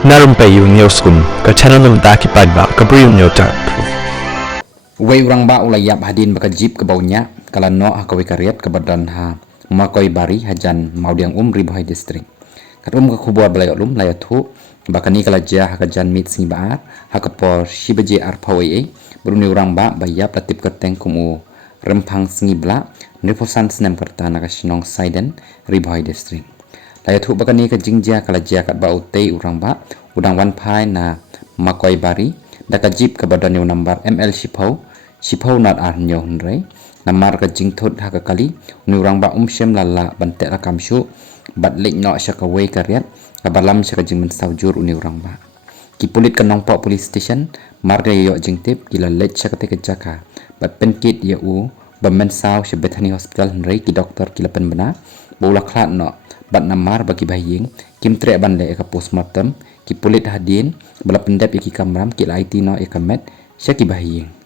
Narum payu newskum ke channel num taki padba ke briu nyota. Wei urang ba ulayap hadin baka jeep ke baunya kalano ha kawe kariat ke badan ha makoi bari hajan maudiang ribu hai distrik. Katum ka kubua balai ulum layat hu bakani kalaja ha kajan mit sing baar ha kapor shibaje ar pawai beruni urang ba bayap latip kerteng kumu rempang singi bla neposan senam kerta nakasinong saiden ribu hai distrik. Layat hu bakani ka jingja kalaja kat ba utei urang ba udang wan pai na makoi bari daka jeep ke badan yu nambar ML Shipau nat arnyo hunrei namar ka jingthot ha ka kali ni urang ba shem lala bante rakam shu bat lek no sha ka wei kariat ka balam sha ka jingmen saujur uni urang ba ki pulit ka nongpo police station mar de yo jingtip kila let sha ka te ka jaka bat penkit ya u bamen saw sha bethany hospital hunrei ki doktor kila pen bana bola klat no bat namar bagi bahiyeng kim tre ban le ka postmortem ki pulit hadin bala pendep ki kamram ki IT no e kamet sha ki bahiyeng